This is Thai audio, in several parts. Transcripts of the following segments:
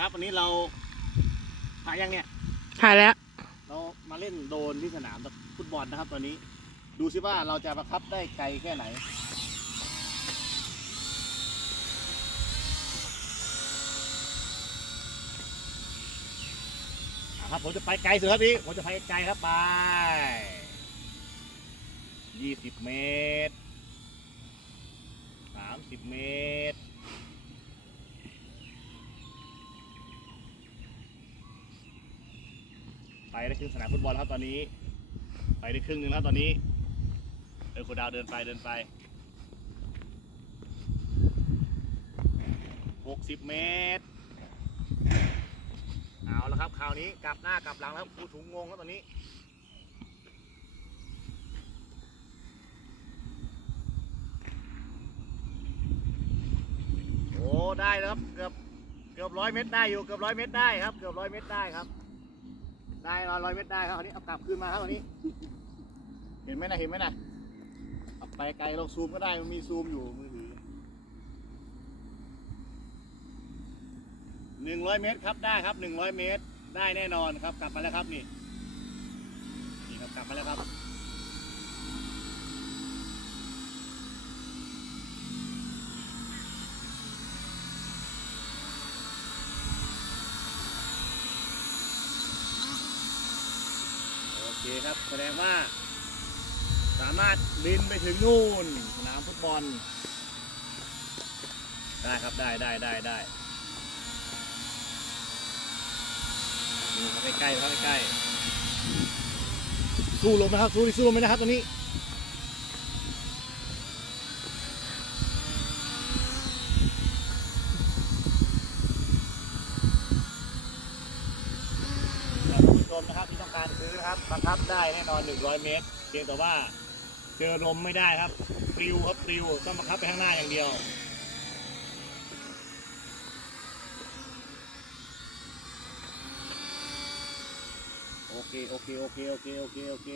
ครับวันนี้เราถ่ายยังเนี่ยถ่ายแล้ว เรามาเล่นโดรนที่สนามฟุตบอลนะครับตอนนี้ ดูซิว่าเราจะประคับได้ไกลแค่ไหนอะครับผมจะไปไกลสุดครับพี่ผมจะไปไกลครับไปยี่สิบเมตรสามสิบเมตร ไปได้ครึ่งสนามฟุตบอลแล้วครับตอนนี้ ไปได้ครึ่งหนึ่งแล้วตอนนี้ เออคุณดาวเดินไปเดินไปหกสิบเมตร เอาแล้วครับคราวนี้กลับหน้ากลับหลังแล้วครูถุงงงแล้วตอนนี้โอ้ได้แล้วครับเกือบเกือบร้อยเมตรได้อยู่เกือบร้อยเมตรได้ครับเกือบร้อยเมตรได้ครับ ได้ร้อยร้อยเมตรได้ครับอันนี้เอากลับคืนมาครับอันนี้ เห็นไหมนะเห็นไหมนะเอาไปไกลลองซูมก็ได้มันมีซูมอยู่มือถือหนึ่งร้อยเมตรครับได้ครับหนึ่งร้อยเมตรได้แน่นอนครับกลับมาแล้วครับนี่นี่ครับกลับมาแล้วครับ เคครับแสดงว่า สามารถบินไปถึงนู่นสนามฟุตบอล ได้ครับได้ได้ได้ได้นี่ครับใกล้ๆครับใกล้ๆสู้ลมนะครับสู้ดิสู้ลมไหมนะครับตอนนี้ ท่านผู้ ชมนะครับที่ต้องการซื้อนะครับบังคับได้แน่นอน 100 เมตร เพียงแต่ว่าเจอลมไม่ได้ครับปลิวครับปลิวต้องบังคับไปข้างหน้าอย่างเดียวโอเคโอเคโอเคโอเคโอเคโอเค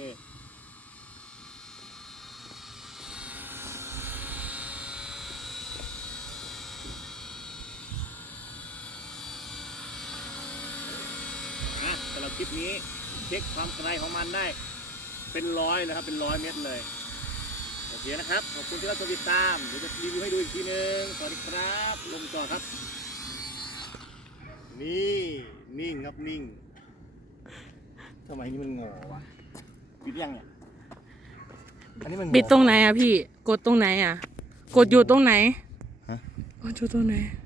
นะสำหรับคลิปนี้เช็คความไกลของมันได้ เป็นร้อยเลยครับเป็นร้อยเมตรเลยโอเคนะครับขอบคุณที่รับชมติดตามเดี๋ยวจะรีวิวให้ดูอีกทีนึงสวัสดีครับ ลงจอครับ นี่นิ่งครับนิ่งทำไมนี่มันงอวะปิดยังเนี่ยอันนี้มันงอปิดตรงไหนอะพี่ กดตรงไหนอะกดอยู่ตรงไหนฮะกดอยู่ตรงไหนเ